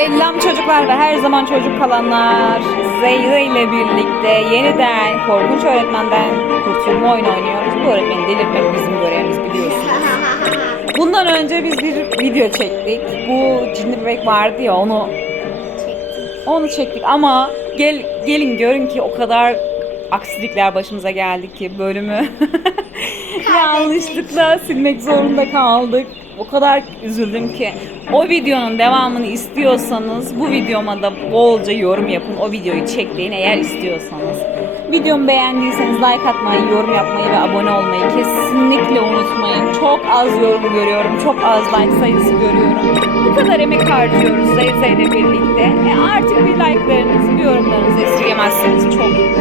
Selam çocuklar ve her zaman çocuk kalanlar. Zeyre ile birlikte yeniden korkunç öğretmenden kurtulma oyunu oynuyoruz. Bu öğretmeni delirtmek bizim görevimiz biliyorsunuz. Bundan önce biz bir video çektik. Bu cinli bebek vardı ya onu çektik. Onu çektik ama gel, gelin görün ki o kadar aksilikler başımıza geldi ki bölümü yanlışlıkla silmek zorunda kaldık. O kadar üzüldüm ki. O videonun devamını istiyorsanız bu videoma da bolca yorum yapın. O videoyu çekleyin eğer istiyorsanız. Videomu beğendiyseniz like atmayı, yorum yapmayı ve abone olmayı kesinlikle unutmayın. Çok az yorum görüyorum, çok az like sayısı görüyorum. Bu kadar emek harcıyoruz Zeyze ile birlikte. E artık bir like'larınızı, bir yorumlarınızı esirgemezseniz çok mutlu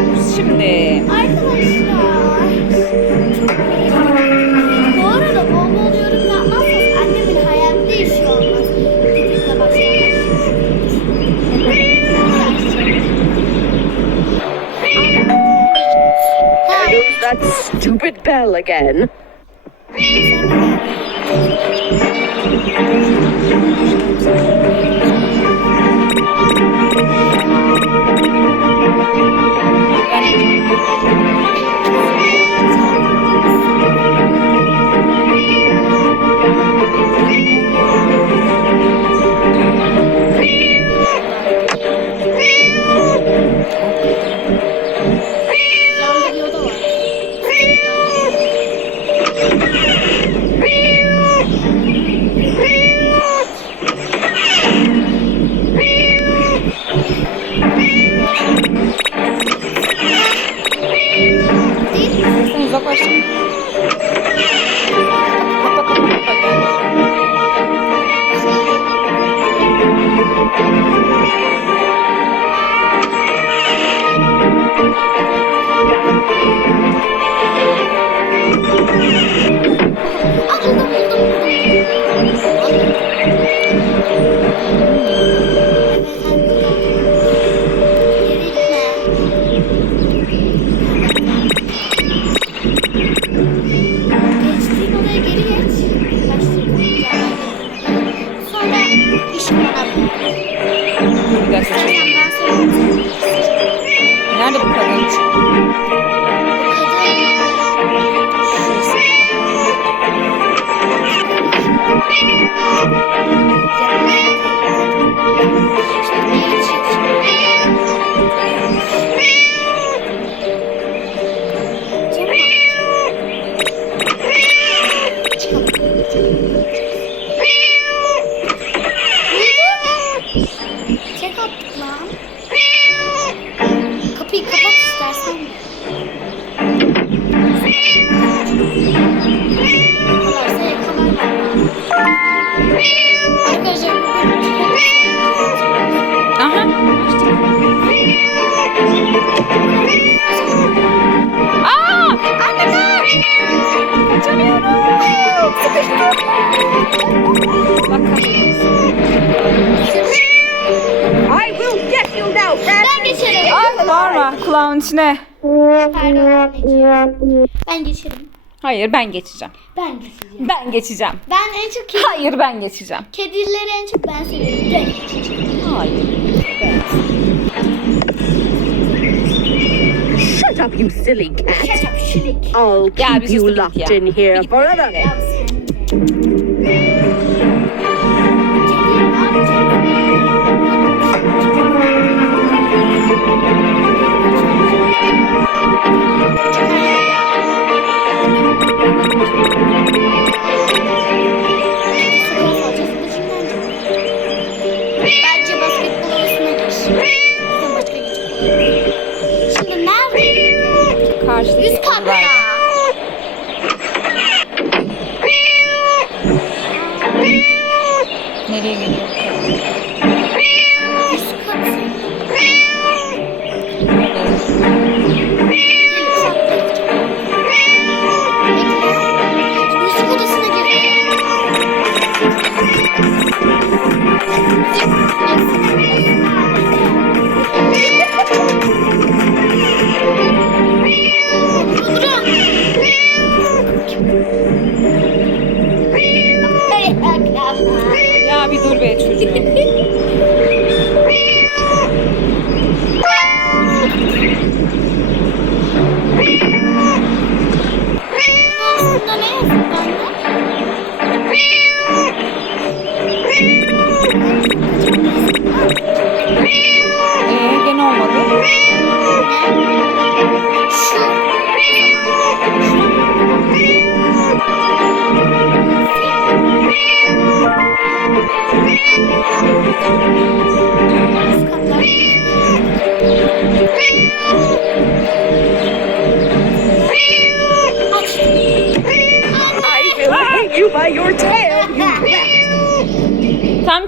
that stupid bell again. Nerede bu kadın? Aa! Anne dur! Kaçamıyorum. Sıkıştım. Bakalım. I will get you now. Ben geçerim. Ah Norma kulağın içine. Pardon. Ben geçerim. Hayır ben geçeceğim. Ben geçeceğim. Ben geçeceğim. Ben en çok kedi... Hayır ben geçeceğim. Kedileri en çok ben seviyorum. Ben geçeceğim. Hayır. Ben. Shut up, you silly cat. Shut up, silly cat. I'll yeah, keep you locked yeah. in here forever. abi dur be çocuğum.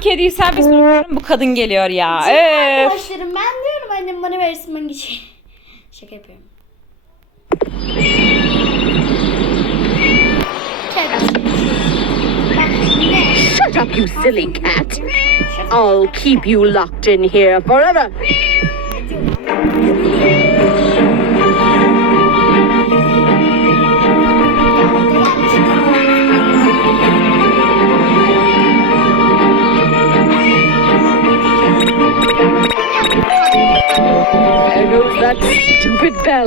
kediyi servis bırakıyorum bu kadın geliyor ya. Şimdi Öf. arkadaşlarım ben diyorum annem bana versin ben geçeyim. Şaka yapıyorum. Shut up, you silly cat. I'll keep you locked in here forever.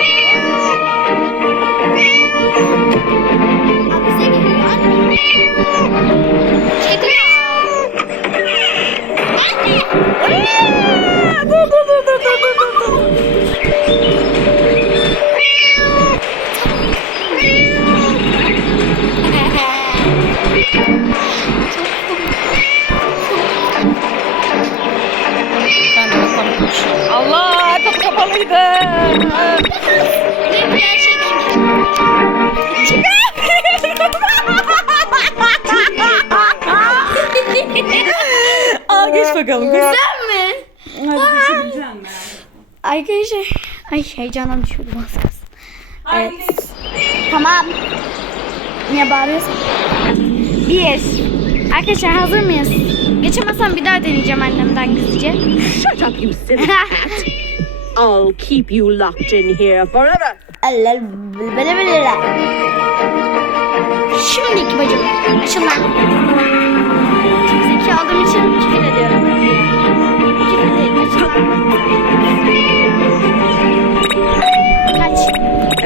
Corinthians! Arkadaşlar ay heyecandan düşüyordum az kalsın. Evet. Tamam. Niye bağırıyorsun? Bir. Arkadaşlar hazır mıyız? Geçemezsem bir daha deneyeceğim annemden gizlice. Shut up you silly cat. I'll keep you locked in here forever. Şimdi iki bacım. Açın lan. Zeki aldığım için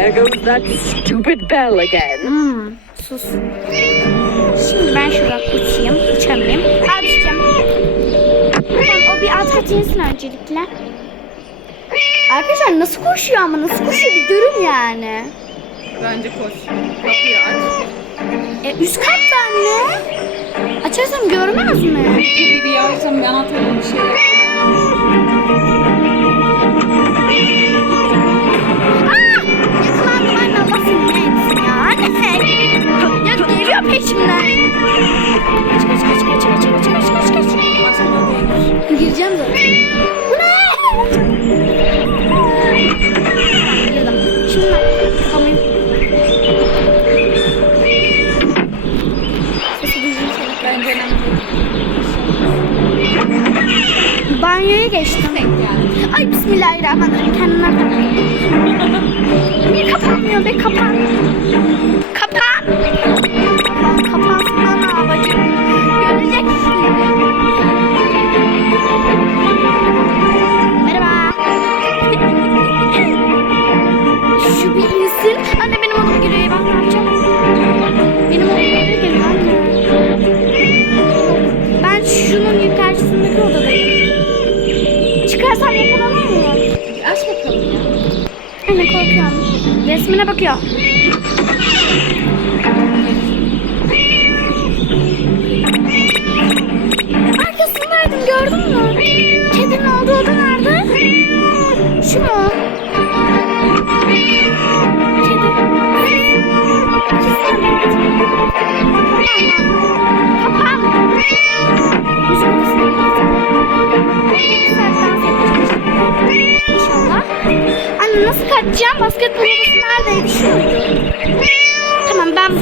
There goes that stupid bell again. Hmm, sus. Şimdi ben şuradan uçayım. Uçamayayım. Aa düşeceğim. Tamam o bir ata cinsin öncelikle. Arkadaşlar nasıl koşuyor ama nasıl koşuyor bir görün yani. Bence koş. Kapıyı aç. E, üst ben anne. Açarsam görmez mi? Bir bir yavrusam ben atarım bir şey Banyoya geçtim. Ay bismillahirrahmanirrahim. Kendim Niye kapanmıyor be kapan. Kapan. Kapan kapansın ne yapacağım. Göreceksin. मतलब क्या nasıl kaçacağım? Basketbol odası neredeydi? Tamam ben...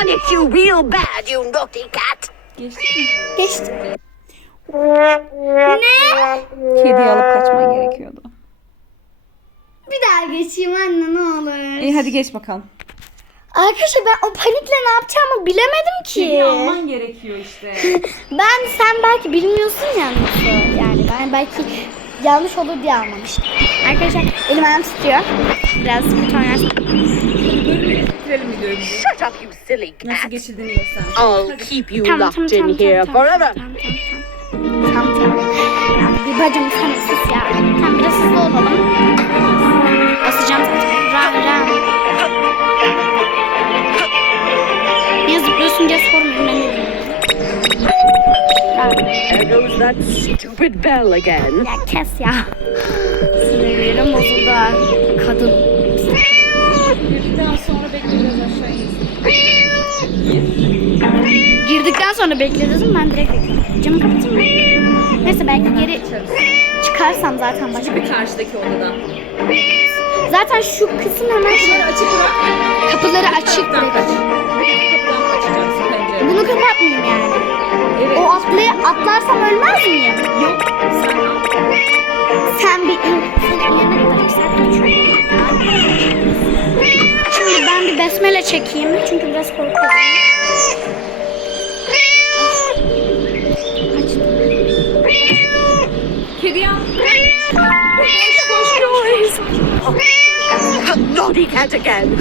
punished you real bad, you naughty cat. Geçti Geçti. Ne? Kediyi alıp kaçman gerekiyordu. Bir daha geçeyim anne ne olur. İyi hadi geç bakalım. Arkadaşlar ben o panikle ne yapacağımı bilemedim ki. Kediyi alman gerekiyor işte. ben sen belki bilmiyorsun ya Yani ben belki yanlış olur diye almamıştım. Arkadaşlar elim ayağım tutuyor. Biraz kötü oynarsam. Shut up you silly cat. I'll keep you locked in here forever. Tamam tamam. Bir bacım sen sus ya. Tamam biraz hızlı olalım. Basacağım zaten. Ra Niye zıplıyorsun diye sormuyorum There goes that stupid bell again. Ya kes ya. Sinirlerim bozuldu. Kadın. Girdikten sonra bekleriz. aşağıya. Girdikten sonra bekleyeceğiz ben direkt bekliyorum. Camı kapatayım mı? Neyse belki geri çıkarsam zaten başka. Çünkü karşıdaki odadan. Zaten şu kısım hemen şey- kapıları açık bırak. Kapıları açık bırak. Bunu kapatmayayım yani. Evet. O atlay atlarsam ölmez miyim? Yok. Sen bir in, sen kadar bir Şimdi ben bir besmele çekeyim. Çünkü biraz korkuyorum. Kedi Oh, not eat that again.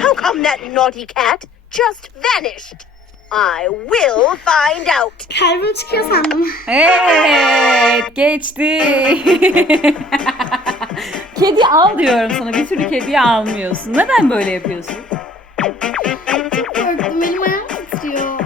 How come that naughty cat just vanished? I will find out. Kalbim çıkıyor sandım. Evet geçti. kedi al diyorum sana. Bir türlü kediyi almıyorsun. Neden böyle yapıyorsun? Korktum elim ayağım titriyor.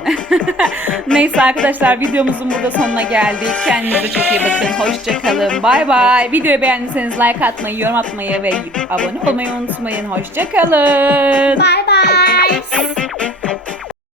Neyse arkadaşlar videomuzun burada sonuna geldik. Kendinize çok iyi bakın. Hoşçakalın. Bay bay. Videoyu beğendiyseniz like atmayı, yorum atmayı ve abone olmayı unutmayın. Hoşçakalın. Bay bay.